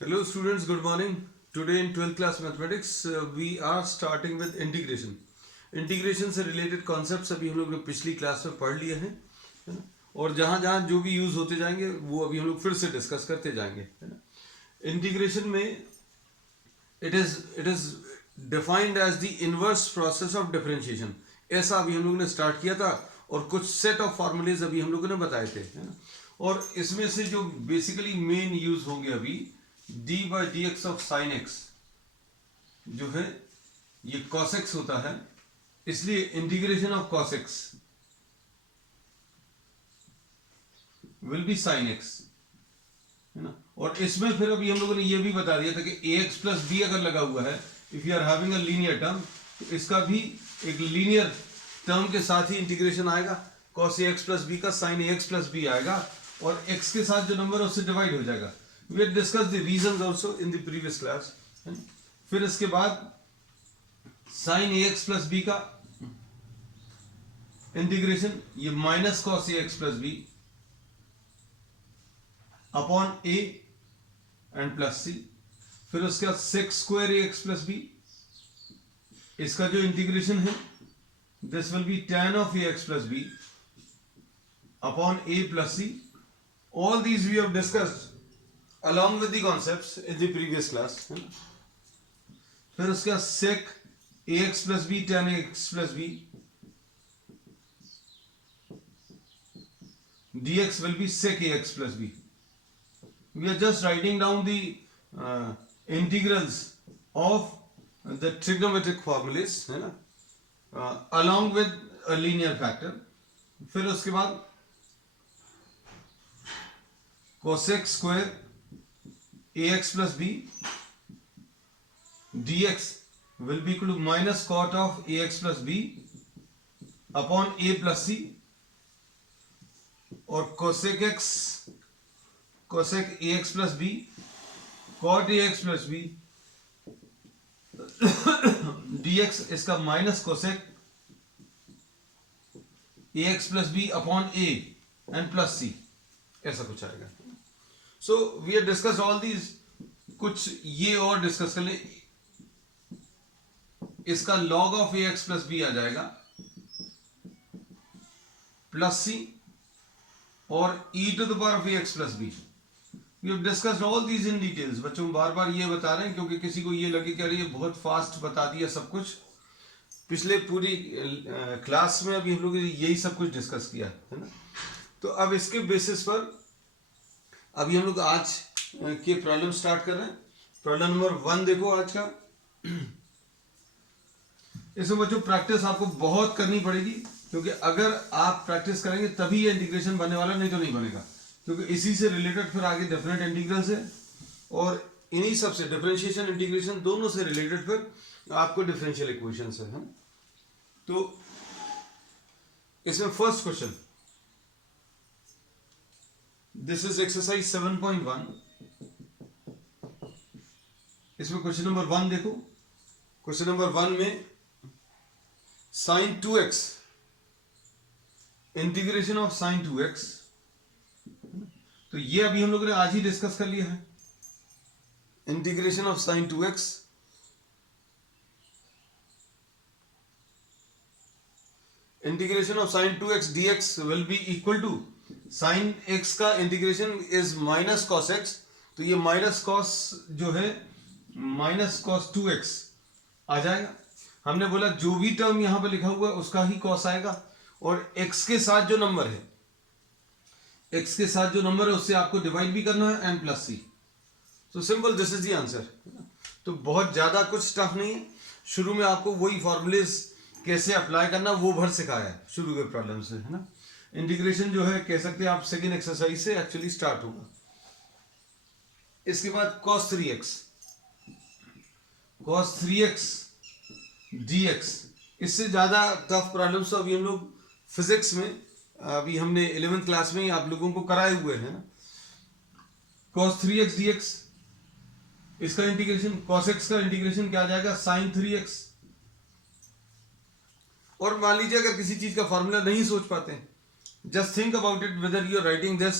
Hello students, good morning. Today in 12th class mathematics we are starting with integration. Integration से related concepts अभी हम लोग ने पिछली क्लास में पढ़ लिए हैं, है ना। और जहाँ जहाँ जो भी यूज होते जाएंगे वो अभी हम लोग फिर से डिस्कस करते जाएंगे, है ना। इंटीग्रेशन में it is defined as the inverse process of differentiation. ऐसा अभी हम लोग ने स्टार्ट किया था और कुछ सेट ऑफ फॉर्मूलेज अभी हम लोगों ने बताए थे, है ना। और इसमें से जो बेसिकली मेन यूज होंगे अभी D by D x of sine x जो है ये कॉस एक्स होता है, इसलिए integration of cos x will be sine x, है ना। और इसमें फिर अभी हम लोगों ने ये भी बता दिया था कि ए एक्स प्लस बी अगर लगा हुआ है, if you are having a linear term, तो इसका भी एक लीनियर टर्म के साथ ही इंटीग्रेशन आएगा। Cos a x plus B का sine a x plus b आएगा और एक्स के साथ जो नंबर है उससे डिवाइड हो जाएगा। We had discussed the reasons also in the previous class. फिर इसके बाद sin ax plus b का इंटीग्रेशन ये minus cos a x plus b upon a and plus c. फिर उसके बाद sec square a x plus b, इसका जो इंटीग्रेशन है this will be tan of a x plus b upon a plus c. All these we have discussed along with the concepts in the previous class. फिर उसका sec ax plus b tan ax plus b dx will be sec ax plus b. We are just writing down the integrals of the trigonometric formulas, है ना, along with a linear factor. फिर उसके बाद cosec square ax plus b dx will be equal to minus cot of ax plus b upon a plus c, और cosec ax plus b cot ax plus b dx इसका minus cosec ax plus b upon a and plus c, ऐसा कुछ आएगा। So we have discuss all these. कुछ ये और discuss कर ले, इसका log of a x plus b आ जाएगा प्लस सी और e to the power of a x plus b. We have discussed all these in details. बच्चों बार बार ये बता रहे हैं क्योंकि किसी को ये लगे कि अरे ये बहुत फास्ट बता दिया सब कुछ। पिछले पूरी क्लास में अभी हम लोग यही सब कुछ डिस्कस किया, है ना। तो अब इसके बेसिस पर अभी हम लोग आज के प्रॉब्लम स्टार्ट कर रहे हैं। प्रॉब्लम नंबर 1 देखो आज का। इसमें बच्चों प्रैक्टिस आपको बहुत करनी पड़ेगी क्योंकि अगर आप प्रैक्टिस करेंगे तभी ये इंटीग्रेशन बनने वाला, नहीं तो नहीं बनेगा। क्योंकि इसी से रिलेटेड फिर आगे डेफिनेट इंटीग्रल्स है और इन्हीं सब से डिफरेंशिएशन इंटीग्रेशन दोनों से रिलेटेड फिर आपको डिफरेंशियल इक्वेशंस है। तो इसमें first question, this is exercise 7.1। इसमें क्वेश्चन नंबर 1 देखो। क्वेश्चन नंबर 1 में sign 2x, integration of sine 2x, तो ये अभी हम लोगों ने आज ही डिस्कस कर लिया है। Integration of sine 2x, integration of sine 2x dx will be equal to sine x का integration is minus cos x, तो ये माइनस कॉस जो है माइनस कॉस 2x आ जाएगा। हमने बोला जो भी टर्म यहां पर लिखा हुआ है उसका ही कॉस आएगा और x के साथ जो नंबर है, x के साथ जो नंबर है उससे आपको डिवाइड भी करना है and plus C. So simple, this is the answer. तो बहुत ज्यादा कुछ टफ नहीं है। शुरू में आपको वही फॉर्मूलेज कैसे अप्लाई करना वो भर सिखाया है शुरू के प्रॉब्लम से, है ना। इंटीग्रेशन जो है कह सकते हैं आप सेकेंड एक्सरसाइज से एक्चुअली स्टार्ट होगा। इसके बाद cos 3x dx, इससे ज्यादा टफ प्रॉब्लम्स तो अभी हम लोग फिजिक्स में अभी हमने 11th क्लास में ही आप लोगों को कराए हुए हैं ना। cos 3x dx, इसका इंटीग्रेशन cos x का इंटीग्रेशन क्या आ जाएगा, sin 3x। और मान लीजिए अगर किसी चीज का फॉर्मूला नहीं सोच पाते हैं, just think about it whether you are writing this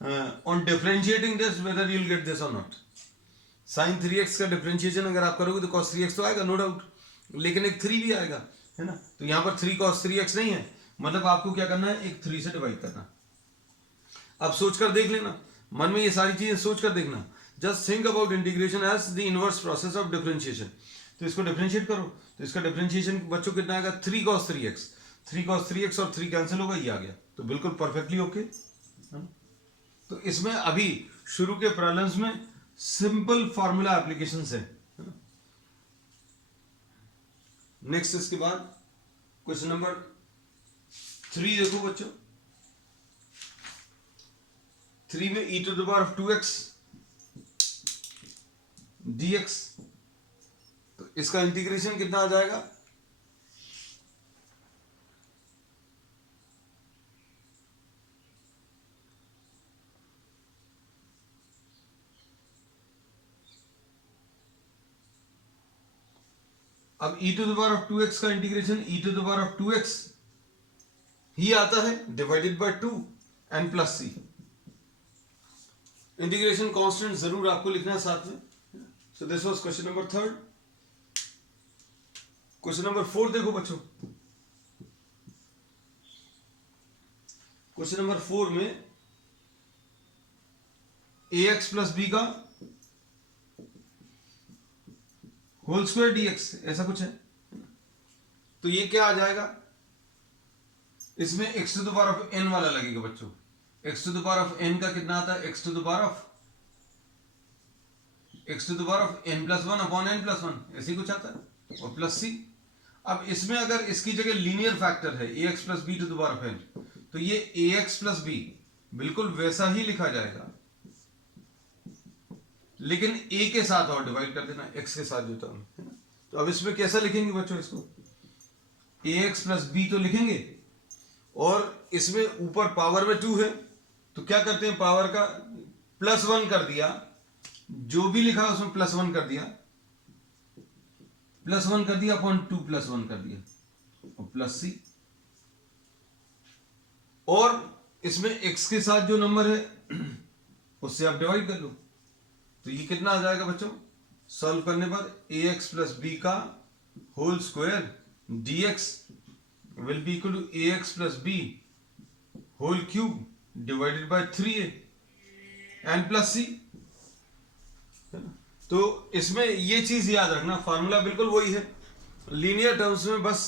on differentiating this, whether you will get this or not. Sine 3x का डिफरेंशिएशन अगर आप करोगे तो cos 3x तो आएगा नो डाउट, लेकिन एक 3 भी आएगा, है ना। तो यहाँ पर 3 cos 3x नहीं है, मतलब आपको क्या करना है, एक 3 से डिवाइड करना। अब सोच कर देख लेना, मन में ये सारी चीजें सोच कर देखना। Just think about integration as the inverse process of differentiation. तो इसको डिफरेंशिएट करो, तो इसका डिफरेंशिएशन बच्चों कितना आएगा, 3 cos 3x। 3 cos 3x और 3 कैंसिल होगा, ये आ गया, तो बिल्कुल परफेक्टली ओके। तो इसमें अभी शुरू के प्रॉब्लम्स में सिंपल फार्मूला एप्लीकेशन है। नेक्स्ट इसके बाद क्वेश्चन नंबर 3 देखो बच्चों। 3 में e to the power of 2x dx, तो इसका इंटीग्रेशन कितना आ जाएगा, अब e to the power of 2x का integration e to the power of 2x ही आता है divided by 2 n plus C. Integration constant जरूर आपको लिखना है साथ में। So this was question number 3। Question number 4 देखो बच्चों। क्वेश्चन नंबर 4 में ax प्लस बी का होल स्क्वायर dx ऐसा कुछ है, तो ये क्या आ जाएगा, इसमें x to the power of n वाला लगेगा बच्चों। x to the power of n का कितना आता है, x to the power of n plus 1 upon n plus 1 ऐसे कुछ आता है, और प्लस सी। अब इसमें अगर इसकी जगह लीनियर फैक्टर है ax plus B to the power of n, तो ये ax प्लस बी बिल्कुल वैसा ही लिखा जाएगा, लेकिन a के साथ और डिवाइड कर देना, x के साथ जो टर्म है ना। तो अब इसमें कैसा लिखेंगे बच्चों, इसको ax प्लस बी तो लिखेंगे, और इसमें ऊपर पावर में 2 है, तो क्या करते हैं, पावर का प्लस 1 कर दिया, जो भी लिखा उसमें प्लस 1 कर दिया, अपॉन 2 प्लस 1 कर दिया, और प्लस सी। और इसमें x के साथ जो नंबर है उससे आप डिवाइड कर लो, तो ये कितना आ जाएगा बच्चों, सॉल्व करने पर ax प्लस बी का whole square dx will be equal to ax plus b whole cube divided by 3a and plus c. तो इसमें ये चीज याद रखना, फार्मूला बिल्कुल वही है, लीनियर टर्म्स में बस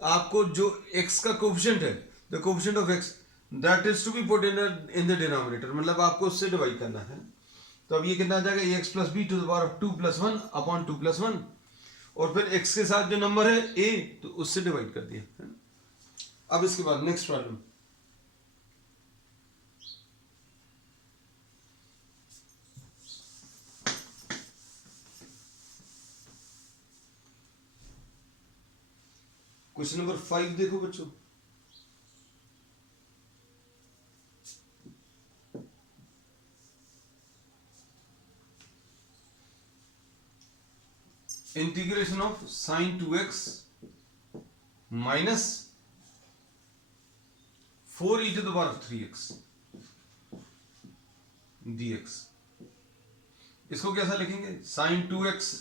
आपको जो x का कोफिशिएंट है, the coefficient of x that is to be put in the denominator, मतलब आपको उससे डिवाइड करना है। तो अब ये कितना आ जाएगा, ax plus B to the power of 2 plus 1 upon 2 plus 1, और फिर x के साथ जो नंबर है a, तो उससे डिवाइड कर दिया है। अब इसके बाद नेक्स्ट प्रॉब्लम। क्वेश्चन नंबर 5 देखो बच्चों। Integration of sine 2x minus 4 e to the power of 3x dx, इसको कैसा लिखेंगे, साइन 2x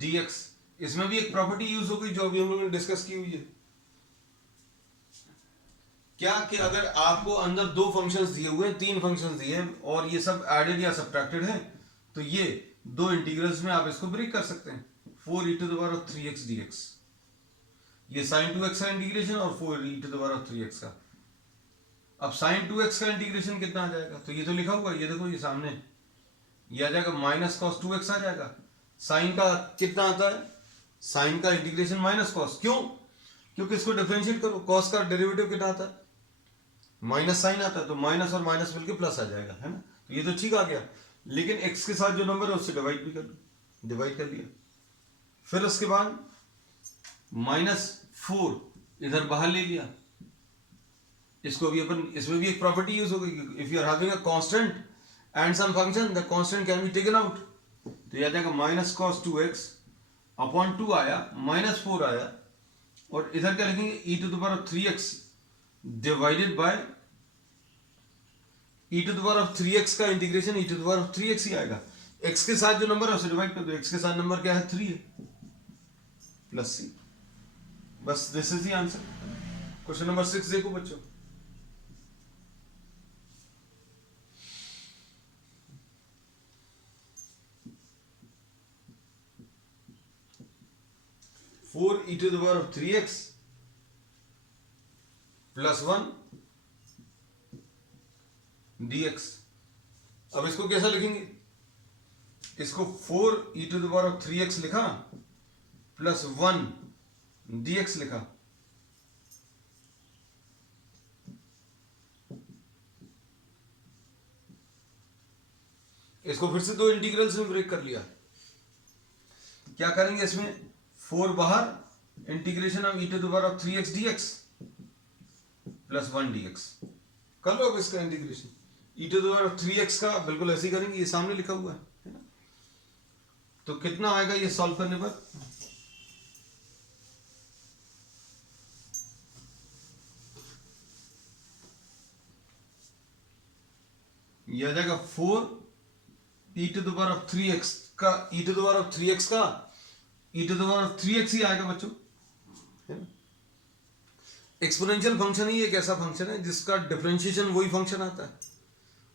dx। इसमें भी एक प्रॉपर्टी यूज हो गई जो अभी हम लोगों ने डिस्कस की हुई है, क्या कि अगर आपको अंदर 2 फंक्शंस दिए हुए हैं, 3 फंक्शंस दिए हैं, और ये सब एडेड या सब्ट्रैक्टेड है, तो ये 2 इंटीग्रल्स में आप इसको ब्रेक कर सकते हैं। 4 e to the power of 3x dx, ये sin 2x का इंटीग्रेशन और 4 e to the power of 3x का। अब sin 2x का इंटीग्रेशन कितना आ जाएगा, तो ये तो लिखा हुआ है, ये देखो ये सामने, ये आ जाएगा माइनस cos 2x आ जाएगा। साइन का कितना आता है, साइन का इंटीग्रेशन माइनस कॉस, क्यों, क्योंकि इसको डिफरेंशिएट करो, कॉस का डेरिवेटिव कितना आता है, माइनस साइन आता है, तो माइनस और माइनस मिलकर प्लस आ जाएगा, है ना। तो ये तो ठीक आ गया, लेकिन x के साथ जो नंबर है उससे डिवाइड भी कर लो, डिवाइड कर दिया। फिर उसके बाद -4 इधर बाहर ले लिया, इसको भी अपन, इसमें भी एक प्रॉपर्टी यूज हो गई, if you are having a constant and some function the constant can be taken out, तो ये आ जाएगा माइनस cos 2x अपॉन 2 आया, -4 आया, और इधर क्या लिखेंगे, e to the power of 3x divided by e to the power of 3x का integration e to the power of 3x ही आएगा। x के साथ जो नंबर है उसे डिवाइड कर दो। x के साथ नंबर क्या है 3 है प्लस c। बस this is the answer. Question number 6 देखो बच्चों। Four e to the power of 3x plus 1 dx। अब इसको कैसा लिखेंगे? इसको 4 e to the power of 3x लिखा प्लस 1 dx लिखा। इसको फिर से दो इंटीग्रल्स में ब्रेक कर लिया। क्या करेंगे इसमें? 4 बाहर, integration of e to the power of 3x dx plus 1 dx कर लो। अब इसका integration e to the power of 3x का बिल्कुल ऐसे ही करेंगे, ये सामने लिखा हुआ है ना। तो कितना आएगा ये सॉल्व करने पर? ये आ जाएगा 4 e to the power of 3x का e to the power of 3x का e to the power of 3x ही आएगा बच्चों, है ना। एक्सपोनेंशियल फंक्शन ही एक ऐसा फंक्शन है जिसका डिफरेंशिएशन वही फंक्शन आता है,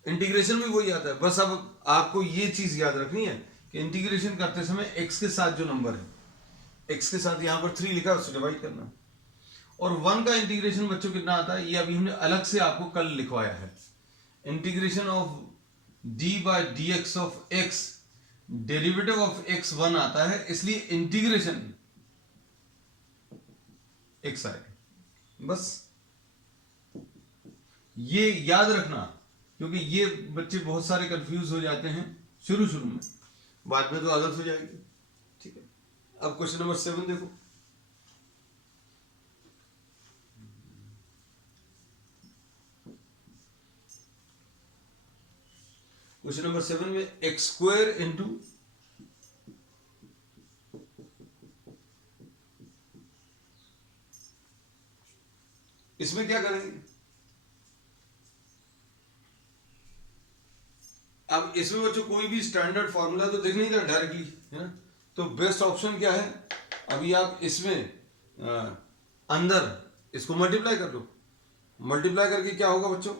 इंटीग्रेशन भी वही आता है। बस अब आपको ये चीज याद रखनी है कि इंटीग्रेशन करते समय x के साथ जो नंबर है, x के साथ यहां पर 3 लिखा है उससे डिवाइड करना। और 1 का इंटीग्रेशन बच्चों कितना आता है ये अभी हमने अलग से आपको कल लिखवाया है। Integration of d by dx of x, derivative of x 1 आता है, इसलिए इंटीग्रेशन x आएगा। बस ये याद रखना, क्योंकि ये बच्चे बहुत सारे कंफ्यूज हो जाते हैं शुरू में, बाद में तो आदत हो जाएगी। ठीक है, अब क्वेश्चन नंबर 7 देखो। क्वेश्चन नंबर 7 में एक्स स्क्वायर इंटू इसमें क्या करेंगे? अब इसमें बच्चों कोई भी स्टैंडर्ड फॉर्मूला तो दिख नहीं रहा डायरेक्टली, है ना। तो बेस्ट ऑप्शन क्या है? अभी आप इसमें अंदर इसको मल्टीप्लाई कर लो। मल्टीप्लाई करके क्या होगा बच्चों?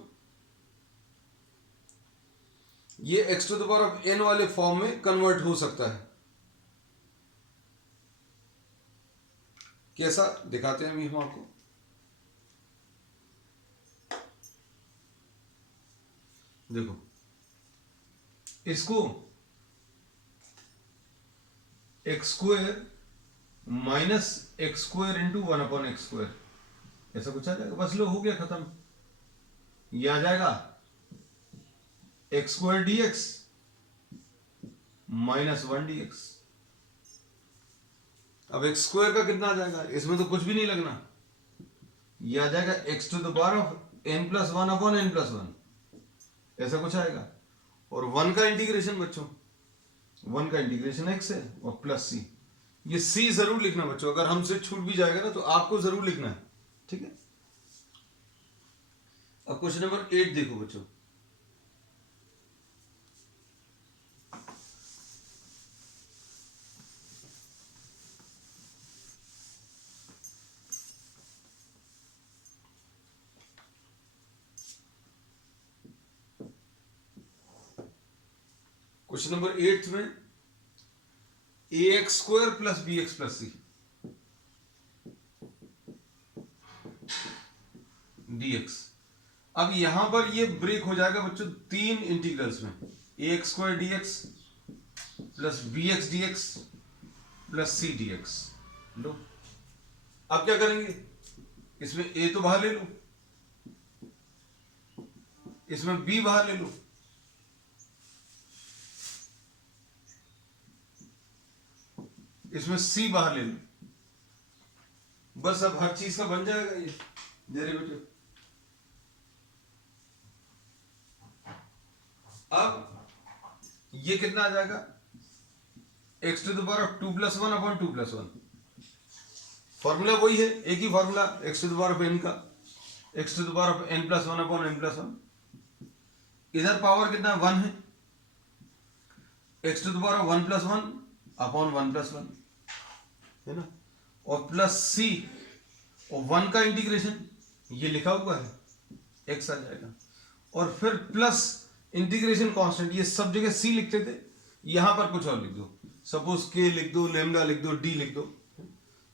ये x to the power of n वाले फॉर्म में कन्वर्ट हो सकता है। कैसा दिखाते हैं अभी हम आपको। देखो, इसको x square minus x square into 1 upon x square ऐसा कुछ आ जाएगा। बस लो, हो गया खत्म। ये आ जाएगा x square d x minus 1 D x. अब एक्स स्क्वायर का कितना आ जाएगा? इसमें तो कुछ भी नहीं लगना। ये आ जाएगा x to the power of n plus 1 upon n plus 1 ऐसा कुछ आएगा। और 1 का इंटीग्रेशन बच्चों, 1 का इंटीग्रेशन x है और प्लस c। ये c जरूर लिखना बच्चों, अगर हमसे छूट भी जाएगा ना तो आपको जरूर लिखना है। ठीक है, अब क्वेश्चन नंबर 8 देखो बच्चों। क्वेश्चन नंबर 8 में a x square plus b x plus c d x. अब यहां पर ये ब्रेक हो जाएगा बच्चों 3 इंटीग्रल्स में, a x square d x plus b x d x plus c d x. लो, अब क्या करेंगे? इसमें ए तो बाहर ले लो, इसमें बी बाहर ले लो, इसमें सी बाहर ले लो। बस अब हर चीज का बन जाएगा ये डेरिवेटिव। अब ये कितना आ जाएगा? X to the power of 2 plus 1 upon 2 plus 1। Formula वही है, एक ही फॉर्मूला x to the power of n का, x to the power of n plus 1 upon n plus 1। इधर पावर कितना 1 है, x to the power 1+1 upon 1+1 है ना, और प्लस सी और 1 का इंटीग्रेशन ये लिखा हुआ है एक्स आ जाएगा, और फिर प्लस इंटीग्रेशन कांस्टेंट, ये सब जगह सी लिखते थे, यहां पर कुछ और लिख दो, सपोज के लिख दो, लेमडा लिख दो, डी लिख दो,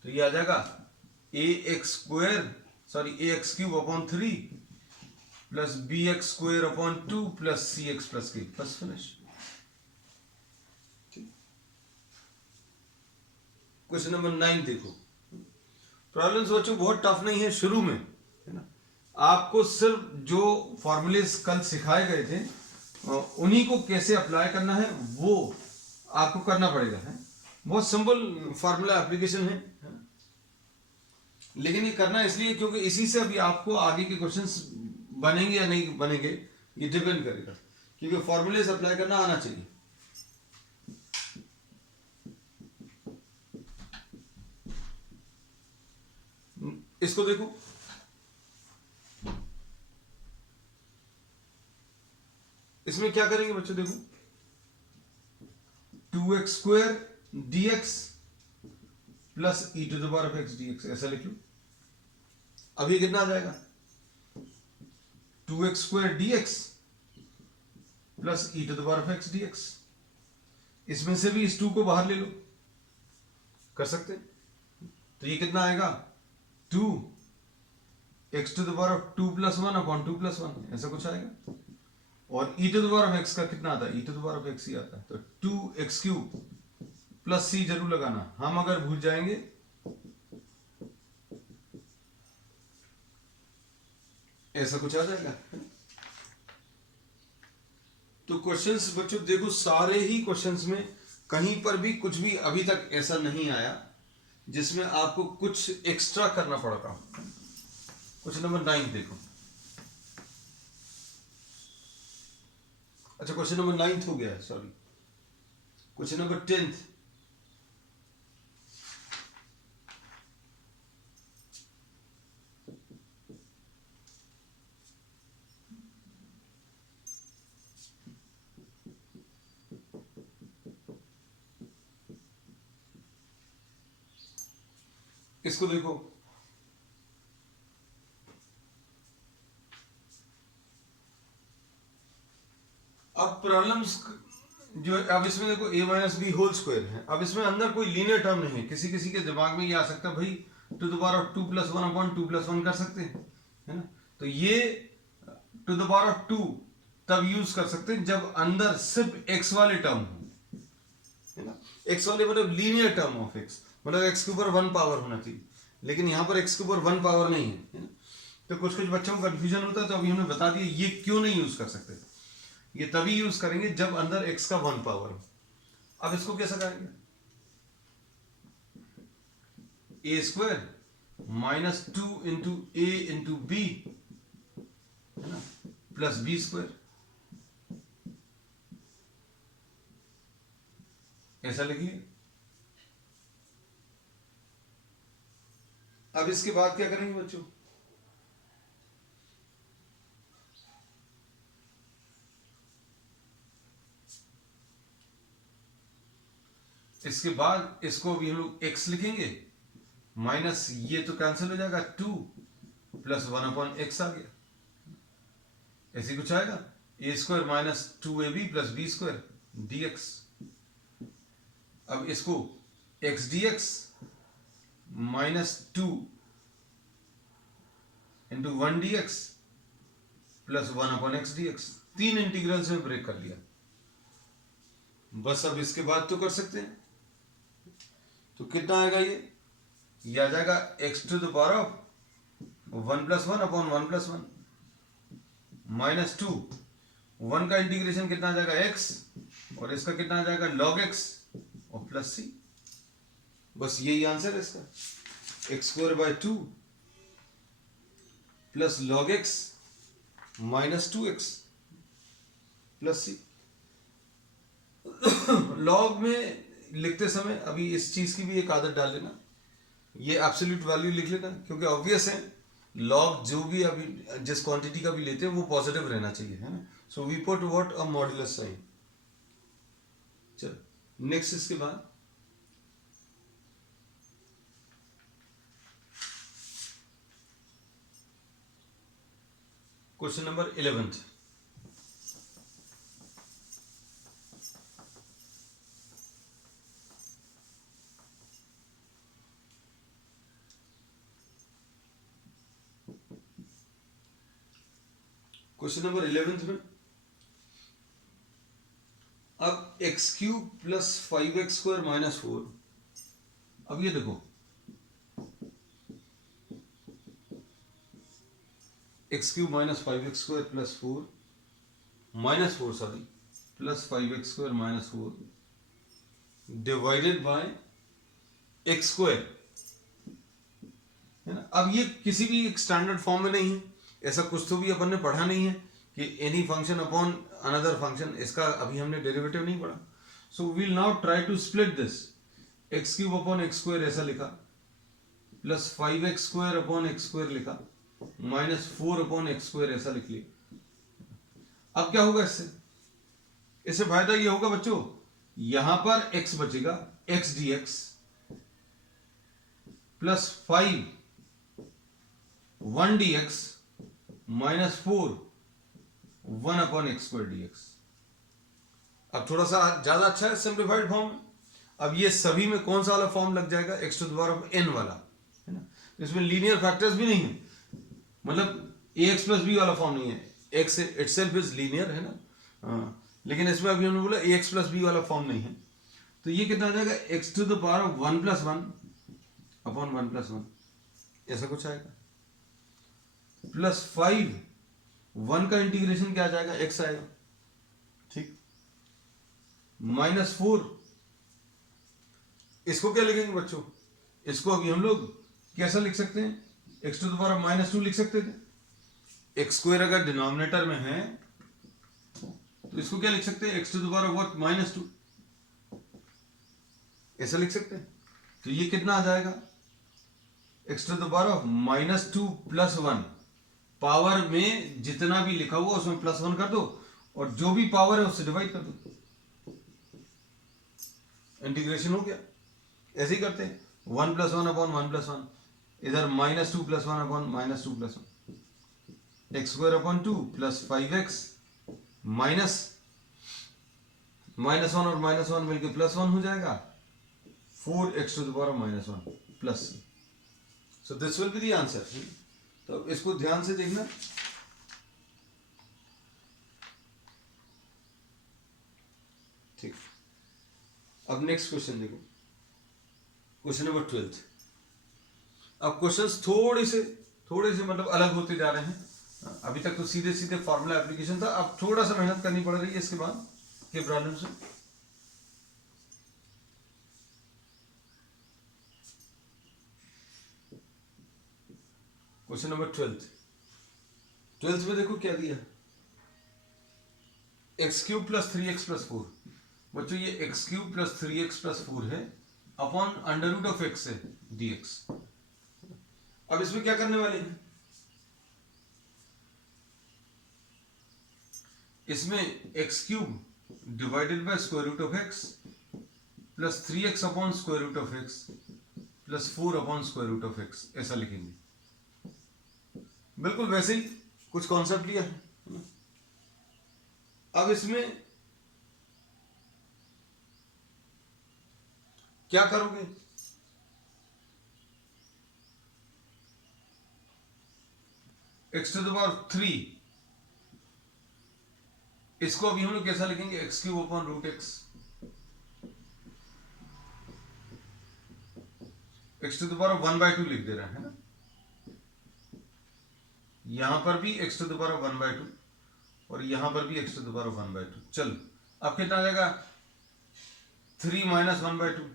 तो ये आ जाएगा ax³ upon 3 plus bx² upon 2 plus cx plus k, बस फिनिश। क्वेश्चन नंबर 9 देखो। प्रॉब्लम्स बच्चों बहुत टफ नहीं है शुरू में, है ना, आपको सिर्फ जो फॉर्मूलेस कल सिखाए गए थे उन्हीं को कैसे अप्लाई करना है वो आपको करना पड़ेगा, है बहुत सिंपल फार्मूला एप्लीकेशन है, लेकिन ये करना इसलिए क्योंकि इसी से अभी आपको आगे के क्वेश्चंस बनेंगे या नहीं बनेंगे ये डिपेंड करेगा, क्योंकि फॉर्मूलेस अप्लाई करना आना चाहिए। इसको देखो, इसमें क्या करेंगे बच्चों, देखो 2x² dx plus e to the power of x dx, ऐसा लिख लो। अब ये कितना आ जाएगा, 2x² dx plus e to the power of x dx। इसमें से भी इस 2 को बाहर ले लो, कर सकते हैं, तो ये कितना आएगा 2x to the power of 2+1 upon 2+1, ऐसा कुछ आएगा। और e to the power of x का कितना आता है, e to the power of x ही आता है, तो 2x³ प्लस c जरूर लगाना, हम अगर भूल जाएंगे ऐसा कुछ आ जाएगा। तो क्वेश्चंस बच्चों देखो, सारे ही क्वेश्चंस में कहीं पर भी कुछ भी अभी तक ऐसा नहीं आया जिसमें आपको कुछ एक्स्ट्रा करना पड़ा था। क्वेश्चन नंबर 9 देखो। अच्छा, क्वेश्चन नंबर 9 हो गया है, सॉरी, क्वेश्चन नंबर 10। इसको देखो, अब प्रॉब्लम्स जो अब इसमें देखो a-b² है, अब इसमें अंदर कोई लीनियर टर्म नहीं है, किसी किसी के दिमाग में ये आ सकता है भाई to the power of 2+1 upon 2+1 कर सकते हैं, है ना, तो ये टू द पावर ऑफ 2 तब यूज कर सकते हैं जब अंदर सिर्फ x वाले टर्म हो, है ना, x वाले मतलब लीनियर टर्म ऑफ x, मतलब x के ऊपर 1 पावर होना चाहिए, लेकिन यहां पर x के ऊपर 1 पावर नहीं है ना, तो कुछ कुछ बच्चों को कंफ्यूजन होता है, तो अभी हमने बता दिया ये क्यों नहीं यूज कर सकते, ये तभी यूज करेंगे जब अंदर x का 1 पावर हो। अब इसको कैसा करेंगे, a² minus 2 into a into b, है ना, प्लस b², ऐसा लिखिए। अब इसके बाद क्या करेंगे बच्चों, इसके बाद इसको भी हम लोग x लिखेंगे, माइनस ये तो कैंसिल हो जाएगा, 2 प्लस 1 अपॉन x आ गया, ऐसे कुछ आएगा, a² minus 2ab plus b² dx। अब इसको x dx minus 2 into 1 dx plus 1 upon x dx, 3 integral से ब्रेक कर लिया, बस अब इसके बाद तो कर सकते हैं, तो कितना आएगा ये आ जाएगा x to the power of 1+1 upon 1+1 minus 2, 1 का इंटीग्रेशन कितना आ जाएगा x, और इसका कितना आ जाएगा log x और प्लस c, बस यही आंसर है इसका, x²/2 plus log x minus 2x plus c। Log में लिखते समय अभी इस चीज की भी एक आदत डाल लेना, ये एब्सोल्यूट वैल्यू लिख लेना, क्योंकि ऑब्वियस है लॉग जो भी अभी जिस क्वांटिटी का भी लेते हैं वो पॉजिटिव रहना चाहिए, है ना, so we put what a modulus sign. चलो नेक्स्ट इसके बाद question number 11th। Question number 11th में अब x cube plus 5x² minus 4। अब ये देखो x cube minus 5x² plus 4 minus 4 sorry plus 5x² minus 4 divided by x² है ना। अब ये किसी भी एक स्टैंडर्ड फॉर्म में नहीं है, ऐसा कुछ तो भी अपन ने पढ़ा नहीं है कि any function upon another function, इसका अभी हमने डेरिवेटिव नहीं पढ़ा। So we'll now try to split this, x cube upon x² ऐसा लिखा, प्लस 5x² अपॉन x² लिखा, माइनस 4 अपॉन x² ऐसा लिख लिया। अब क्या होगा इससे फायदा ये होगा बच्चों, यहां पर x बचेगा, x dx plus 5 1 dx minus 4 1 upon x² dx। अब थोड़ा सा ज्यादा अच्छा है सिंप्लीफाइड फॉर्म। अब ये सभी में कौन सा वाला फॉर्म लग जाएगा, x to the power of n वाला, है ना। इसमें लीनियर फैक्टर्स भी नहीं है, मतलब ax प्लस b वाला फॉर्म नहीं है, x इटसेल्फ इज लीनियर, है ना। लेकिन इसमें अभी हमने बोला ax प्लस b वाला फॉर्म नहीं है। तो ये कितना आ जाएगा, x to the power of 1 plus 1 upon 1 plus 1, ऐसा कुछ आएगा, प्लस 5 1 का इंटीग्रेशन क्या आ जाएगा, x आएगा, ठीक, माइनस 4, इसको क्या लिखेंगे बच्चों, इसको अभी हम लोग कैसा लिख सकते हैं, x to the power minus 2 लिख सकते थे। x² अगर डिनोमिनेटर में है तो इसको क्या लिख सकते हैं, x to the power what minus 2, ऐसा लिख सकते हैं। तो ये कितना आ जाएगा, x to the power of minus 2 plus 1, power में जितना भी लिखा हुआ उसमें प्लस 1 कर दो और जो भी पावर है उससे डिवाइड कर दो, इंटीग्रेशन हो गया। ऐसे ही करते हैं, 1 प्लस 1 अपॉन 1 प्लस 1, इधर minus 2 plus 1 upon minus 2 plus 1, x² upon 2 plus 5x minus 1 और माइनस 1 मिलकर प्लस 1 हो जाएगा, 4x to the power minus 1 plus. So this will be the answer. तो इसको ध्यान से देखना। ठीक, अब नेक्स्ट क्वेश्चन देखो, क्वेश्चन नंबर 12। अब क्वेश्चंस थोड़े से मतलब अलग होते जा रहे हैं। अभी तक तो सीधे सीधे फॉर्मूला एप्लीकेशन था, अब थोड़ा सा मेहनत करनी पड़ रही है इसके बाद के प्रॉब्लम से। क्वेश्चन नंबर 12 में देखो क्या दिया, x³ प्लस 3x प्लस 4। बच्चों ये x³ प्लस 3x प्लस 4 है upon under root of x है dx। अब इसमें क्या करने वाले हैं, इसमें x³ divided by square root of x plus 3x upon square root of x plus 4 upon square root of x, ऐसा लिखेंगे। बिल्कुल वैसे ही कुछ कॉन्सेप्ट लिया है। अब इसमें क्या करोगे, x टू द पावर 3, इसको अभी हम लोग कैसा लिखेंगे, x³ upon root x, x to the power 1/2 लिख दे रहा है ना, यहां पर भी x टू द पावर 1/2 और यहां पर भी x टू द पावर 1/2। चलो अब कितना आ जाएगा, 3 माइनस 1/2,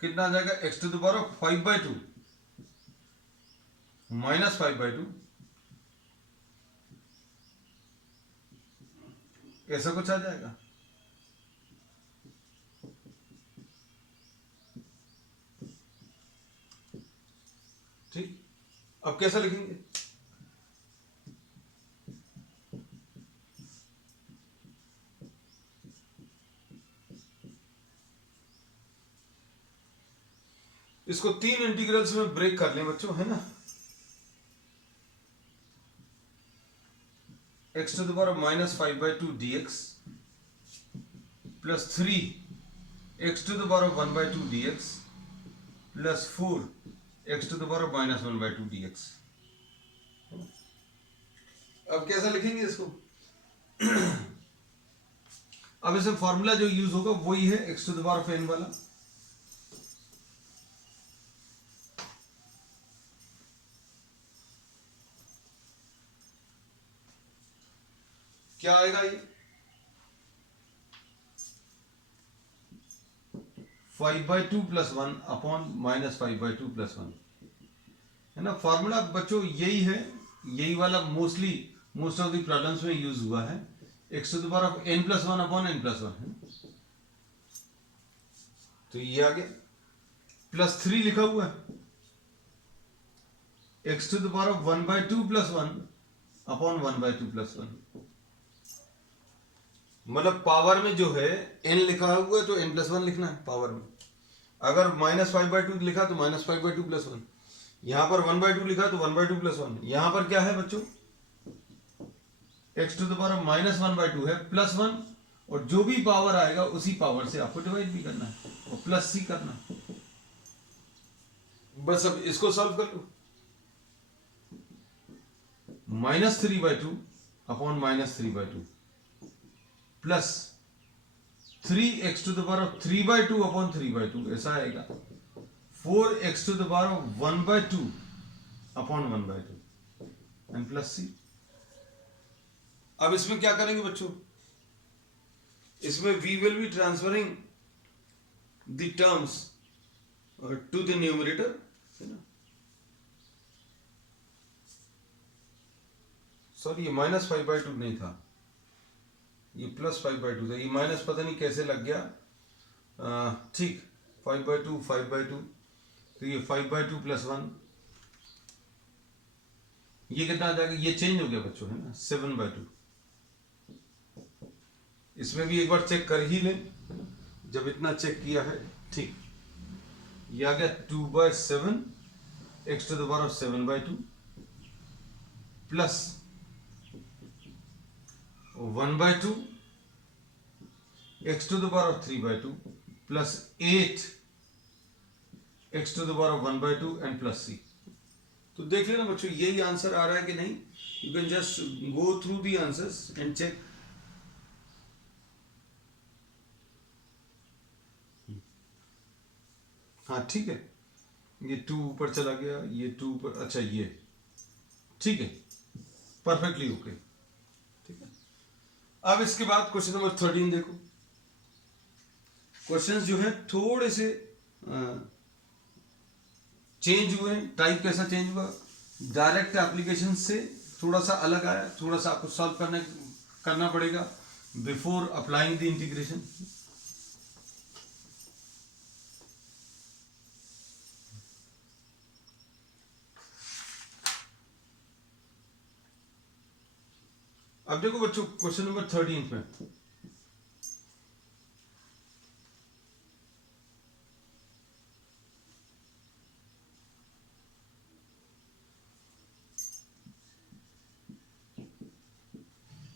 कितना आ जाएगा, x to the power 5/2 minus 5/2, ऐसा कुछ आ जाएगा। ठीक, अब कैसा लिखेंगे? इसको 3 इंटीग्रल्स में ब्रेक कर लें बच्चों, है ना। x to the power of minus 5/2 dx plus 3 x to the power of 1/2 dx plus 4 x to the power of minus 1/2 dx। अब कैसा लिखेंगे इसको? अब इसमें फॉर्मूला जो यूज होगा वही है x to the power of n वाला। क्या आएगा ये? 5/2 प्लस 1 अपॉन माइनस 5/2 प्लस 1, है ना। फॉर्मूला बच्चों यही है, यही वाला मोस्ट ऑफ द प्रॉब्लम्स में यूज हुआ है। x to the power of n plus 1 upon n plus 1 है। तो ये आ गया, प्लस 3 लिखा हुआ है, x to the power of 1/2 plus 1 upon 1/2 plus 1। मतलब पावर में जो है n लिखा हुआ है तो n प्लस 1 लिखना है पावर में। अगर माइनस 5/2 लिखा तो माइनस 5/2 प्लस 1, यहां पर 1/2 लिखा तो 1/2 प्लस 1। यहां पर क्या है बच्चों? x to the power of minus 1/2 है प्लस 1, और जो भी पावर आएगा उसी पावर से आपको डिवाइड भी करना है और प्लस c करना है। बस अब इसको सॉल्व कर लो। Minus 3/2 upon minus 3/2 plus 3x to the power of 3/2 upon 3/2 ऐसा आएगा। 4x to the power of 1/2 upon 1/2 and plus c। अब इसमें क्या करेंगे बच्चों? इसमें we will be transferring the terms to the numerator, है ना। सॉरी, ये माइनस 5/2 नहीं था, ये प्लस 5/2 था। ये माइनस पता नहीं कैसे लग गया। ठीक, 5/2 5/2, तो ये 5/2 प्लस 1, ये कितना आ जाएगा? ये चेंज हो गया बच्चों, है ना, 7/2। इसमें भी एक बार चेक कर ही लें, जब इतना चेक किया है। ठीक, ये आ गया 2/7 x to the power of 7/2 plus 1/2 x to the power of 3/2 plus 8 x to the power of 1/2 and plus c। तो देख लेना बच्चों, यही आंसर आ रहा है कि नहीं। You can just go through the answers and check. हाँ ठीक है, ये 2 ऊपर चला गया, ये 2 ऊपर, अच्छा ये ठीक है, परफेक्टली ओके। ठीक है, अब इसके बाद क्वेश्चन नंबर 13 देखो। क्वेश्चंस जो है थोड़े से चेंज हुए हैं। टाइप कैसा चेंज हुआ? डायरेक्ट एप्लीकेशन से थोड़ा सा अलग आया, थोड़ा सा आपको सॉल्व करना पड़ेगा बिफोर अप्लाइंग द इंटीग्रेशन। अब देखो बच्चों, क्वेश्चन नंबर 13 में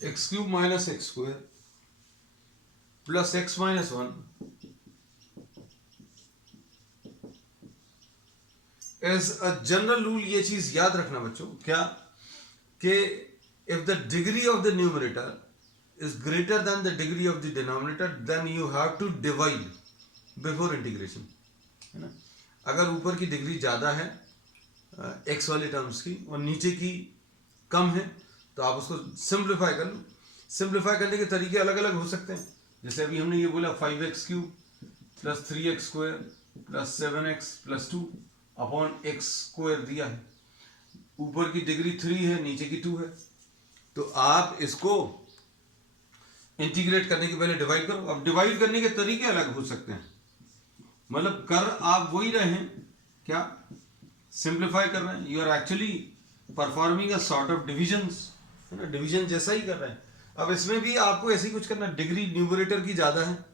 x³ minus x² plus x minus 1 as a general rule. ये चीज याद रखना बच्चों, क्या कि if the degree of the numerator is greater than the degree of the denominator, then you have to divide before integration, है ना। अगर ऊपर की डिग्री ज़्यादा है x वाले टर्म्स की और नीचे की कम है तो आप उसको सिंप्लीफाई कर लो। सिंप्लीफाई करने के तरीके अलग अलग हो सकते हैं। जैसे अभी हमने ये बोला 5x³ plus 3x² plus 7x plus 2 upon x² दिया है। ऊपर की डिग्री 3 है, नीचे की 2 है, तो आप इसको इंटीग्रेट करने के पहले डिवाइड करो। अब डिवाइड करने के तरीके अलग हो सकते हैं, मतलब कर आप वही रहे हैं क्या, सिंप्लीफाई कर रहे हैं, you are actually performing a sort of divisions, है ना, डिवीजन जैसा ही कर रहे हैं। अब इसमें भी आपको ऐसे ही कुछ करना, डिग्री न्यूमरेटर की ज़्यादा है,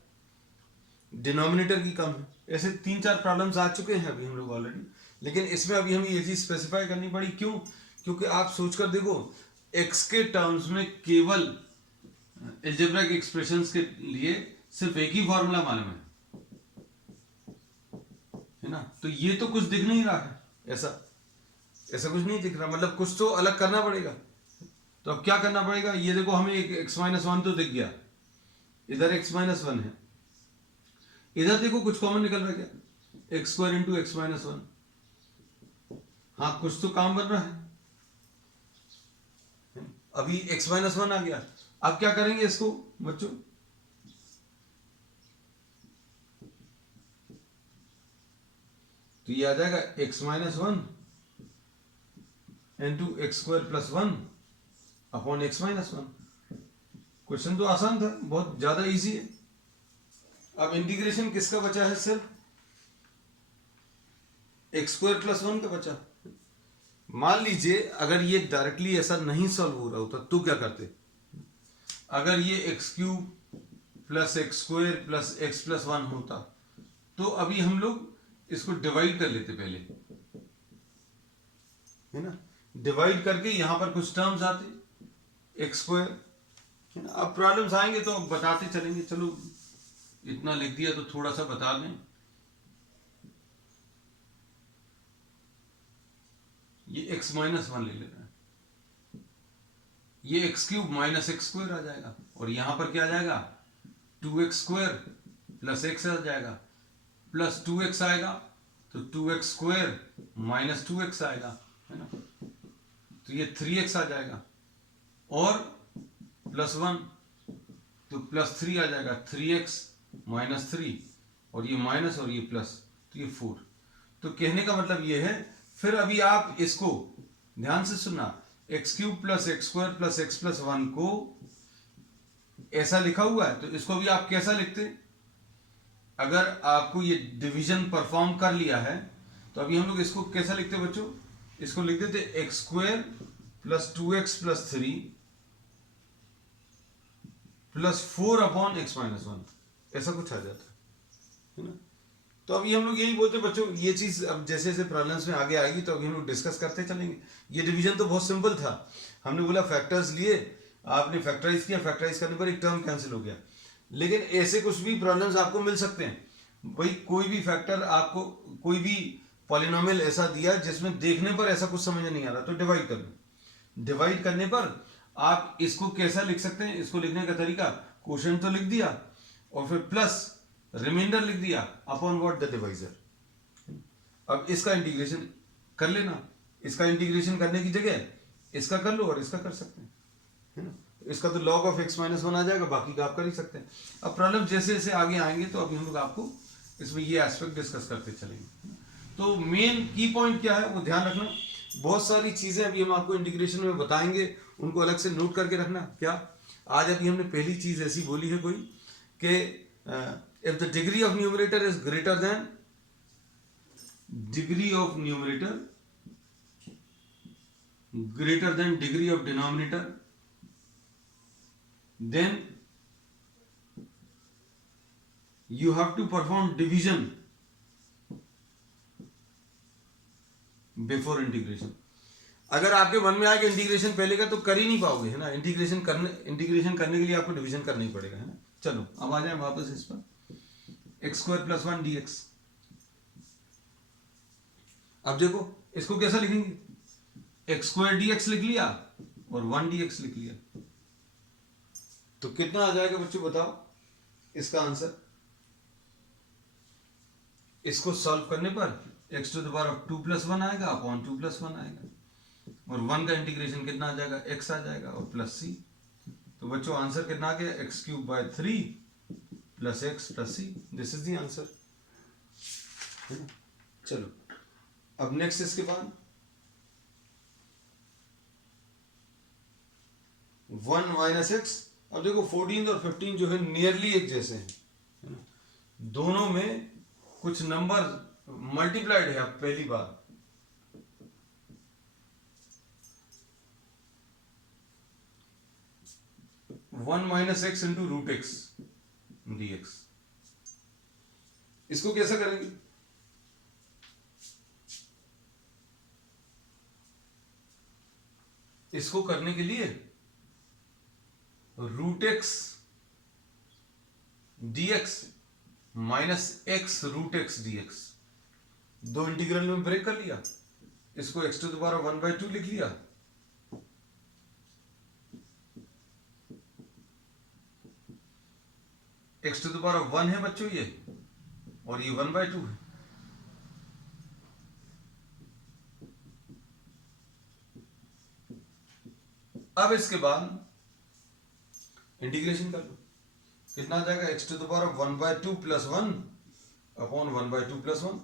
डिनोमिनेटर की कम है। ऐसे 3-4 प्रॉब्लम्स आ चुके हैं अभी हम लोग ऑलरेडी, लेकिन इसमें अभी हमें ये चीज़ स्पेसिफाई करनी पड़ी। क्यों? क्योंकि आप सोचकर देखो, एक्स के टर्म्स में केवल एल्जेब्रिक एक्सप्रेशंस के लिए सिर्फ एक ही फॉर्मूला मालूम है ना, तो ये तो कुछ दिख नहीं रहा है, ऐसा ऐसा कुछ नहीं दिख रहा, मतलब कुछ तो अलग करना पड़ेगा। तो अब क्या करना पड़ेगा? ये देखो, हमें एक x-1 तो दिख गया, इधर x-1 है, इधर देखो कुछ कॉमन निकल रहा है क्या? x² इंटू x-1, हाँ कुछ तो काम बन रहा है। अभी x-1 आ गया। अब क्या करेंगे इसको बच्चों? तो ये आ जाएगा x-1 into x² + 1 upon x-1। Question तो आसान था, बहुत ज्यादा इजी है। अब इंटीग्रेशन किसका बचा है? सिर्फ x² + 1 का बचा। मान लीजिए अगर ये डायरेक्टली ऐसा नहीं सॉल्व हो रहा होता तो क्या करते? अगर ये x³ + x² + x+1 होता तो अभी हम लोग इसको डिवाइड कर लेते पहले, है ना, डिवाइड करके यहां पर कुछ टर्म्स आते x², है ना। अब प्रॉब्लम्स आएंगे तो बताते चलेंगे, चलो इतना लिख दिया तो थोड़ा सा बता दें। ये x-1 ले लेना है, ये x³ - x² आ जाएगा, और यहां पर क्या आ जाएगा? 2x² + x आ जाएगा, प्लस 2x आएगा तो 2x² - 2x आएगा, है ना, तो ये 3x आ जाएगा, और +1 तो +3 आ जाएगा, 3x - 3, और ये माइनस और ये प्लस, तो ये 4। तो कहने का मतलब ये है, फिर अभी आप इसको ध्यान से सुनना, x³ + x² + x+1 को ऐसा लिखा हुआ है, तो इसको भी आप कैसा लिखते? अगर आपको ये डिवीजन परफॉर्म कर लिया है तो अभी हम लोग इसको कैसा लिखते बच्चों? इसको लिख देते x² + 2x + 3 + 4 अपॉन x-1, ऐसा कुछ आ जाता है ना। तो अभी हम लोग यही बोलते बच्चों, ये चीज अब जैसे जैसे प्रॉब्लम्स में आगे आएगी तो अभी हम लोग डिस्कस करते चलेंगे। ये डिवीजन तो बहुत सिंपल था, हमने बोला फैक्टर्स लिए, आपने फैक्टराइज किया, फैक्टराइज करने पर एक टर्म कैंसिल हो गया। लेकिन ऐसे कुछ भी प्रॉब्लम्स आपको मिल सकते हैं भाई, कोई भी फैक्टर आपको, कोई भी पॉलिनोमियल ऐसा दिया जिसमें देखने पर ऐसा कुछ समझ नहीं आ रहा, तो डिवाइड कर लो। डिवाइड करने पर आप इसको कैसा लिख सकते हैं? इसको लिखने का तरीका, क्वोशिएंट तो लिख दिया और फिर प्लस रिमाइंडर लिख दिया अपॉन व्हाट? The divisor. अब इसका इंटीग्रेशन कर लेना, इसका इंटीग्रेशन करने की जगह इसका कर लो और इसका कर सकते हैं, है ना। इसका तो log of x-1 आ जाएगा, बाकी का आप कर ही सकते हैं। अब प्रॉब्लम जैसे जैसे आगे आएंगे तो अभी हम लोग आपको इसमें ये एस्पेक्ट डिस्कस करते चलेंगे। तो मेन की पॉइंट क्या है वो ध्यान रखना। बहुत सारी चीजें अभी हम आपको इंटीग्रेशन में बताएंगे, उनको अलग से नोट करके रखना। क्या आज अभी हमने पहली चीज ऐसी बोली है कोई कि if the degree of numerator is greater than degree of numerator greater than degree of denominator, then you have to perform division before integration. अगर आपके मन में आए कि इंटीग्रेशन पहले का, तो कर ही नहीं पाओगे, है ना। इंटीग्रेशन करने के लिए आपको डिवीजन करना ही पड़ेगा, है ना। चलो अब आ जाए वापस इस पर, x² + 1 dx। अब देखो इसको कैसा लिखेंगे? x² dx लिख लिया और 1 dx लिख लिया, तो कितना आ जाएगा बच्चों बताओ इसका आंसर? इसको सॉल्व करने पर x² + 2 + 1 आएगा अपॉन 2 + 1 आएगा, और 1 का इंटीग्रेशन कितना आ जाएगा? x आ जाएगा और प्लस c। तो बच्चों आंसर कितना आ गया? x³ / 3 + x + c। This is the answer, है ना। चलो अब नेक्स्ट इसके बाद 1 - x। अब देखो 14 और 15 जो है नियरली एक जैसे हैं, है ना। दोनों में कुछ नंबर मल्टीप्लाइड है। अब पहली बार 1 minus x into root x d x. इसको कैसे करेंगे? इसको करने के लिए root x d x minus x root x d x, दो इंटीग्रल में ब्रेक कर लिया, इसको एक्स टू द पावर 1/2 लिख लिया, एक्स टू द पावर 1 है बच्चों ये, और ये 1/2 है। अब इसके बाद इंटीग्रेशन कर लो, कितना आ जाएगा? X to the power 1/2 plus 1 upon 1/2 plus 1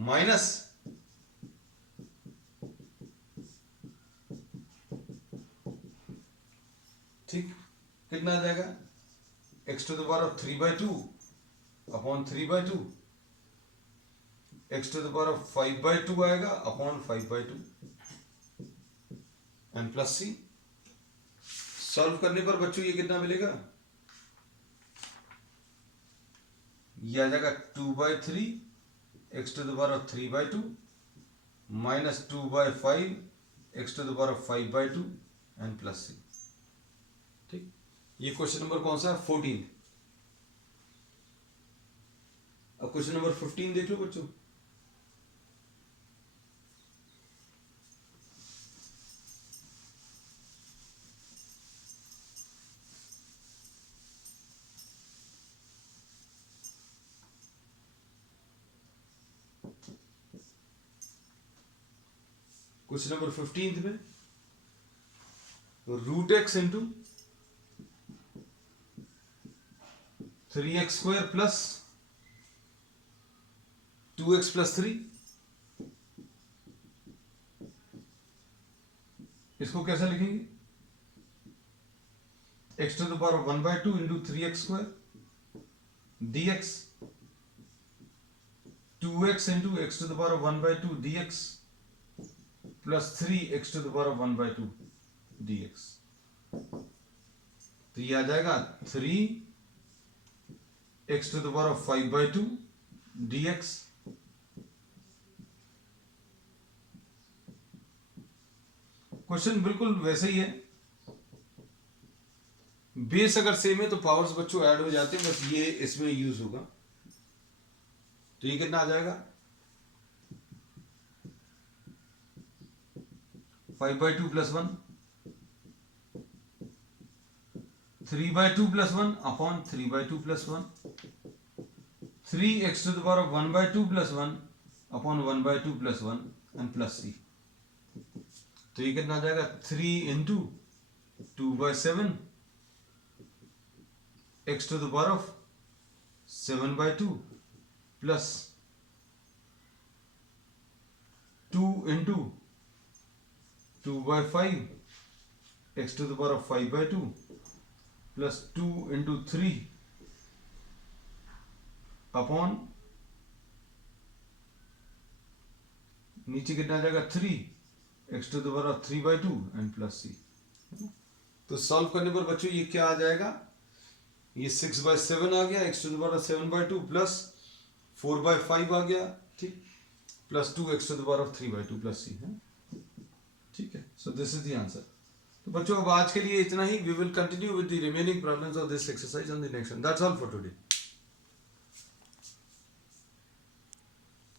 minus ठीक कितना आ जाएगा? X to the power 3/2 upon 3/2, x to the power 5/2 आएगा upon 5/2 and plus c. Solve करने पर बच्चों ये कितना मिलेगा? ये आ जाएगा 2/3 x to the power 3/2 minus 2/5 x to the power 5/2 and plus c. ठीक, ये क्वेश्चन नंबर कौन सा है? 14। अब क्वेश्चन नंबर 15 देख लो बच्चों। क्वेश्चन नंबर 15 में root x into 3x² plus 2x plus 3, इसको कैसे लिखेंगे? X to the power 1/2 into 3x² dx 2x into x to the power 1/2 dx plus 3x to the power 1/2 dx। तो ये आ जाएगा 3x to the power 5/2 dx question बिल्कुल वैसे ही है, बेस अगर सेम है तो पावर्स बच्चों ऐड हो जाते हैं, बस ये इसमें यूज होगा। तो ये कितना आ जाएगा? 5/2 plus 1 3/2 plus 1 upon 3/2 plus 1 3x to the power 1/2 plus 1 upon 1/2 plus 1 and plus c. तो ये कितना आ जाएगा? 3 into 2/7 x to the power of 7/2 plus 2 into 2/5 x to the power of 5/2 plus 2 into 3 upon नीचे कितना आ जाएगा? 3 x to the power of 3/2 and plus c. तो सॉल्व करने पर बच्चों ये क्या आ जाएगा? ये 6/7 आ गया, x to the power 7/2 plus 4/5 आ गया, ठीक, plus 2x to the power of 3/2 plus c है। ठीक है, so this is the answer. तो बच्चों अब आज के लिए इतना ही। We will continue with the remaining problems of this exercise on the next one. That's all for today.